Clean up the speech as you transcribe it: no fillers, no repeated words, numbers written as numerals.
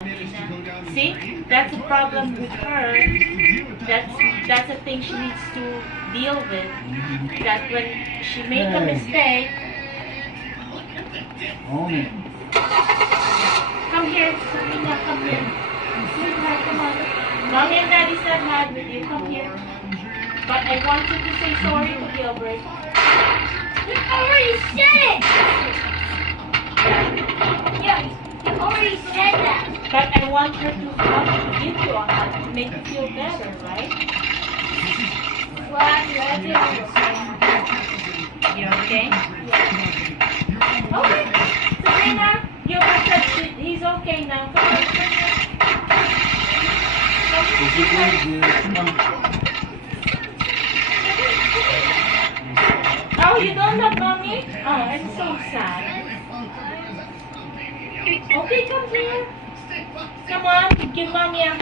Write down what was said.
See, that's a problem with her. That's a thing she needs to deal with. That when she make a mistake. Own it. Come here, Serena, come here. Sweetheart, come on. Mommy and Daddy's not mad with you. Come here. But I want you to say sorry to Gilbert. You already said it! Yeah, you already said that. But I want her to give you a hug to make you feel better, right? Well, I love you. You okay? Yeah. Okay. Serena, Gilbert said he's okay now. Come on, Is it good, dear? Come on. Oh, you don't love mommy? Oh, I'm so sad. Okay, come here. Come on, give mommy a hug.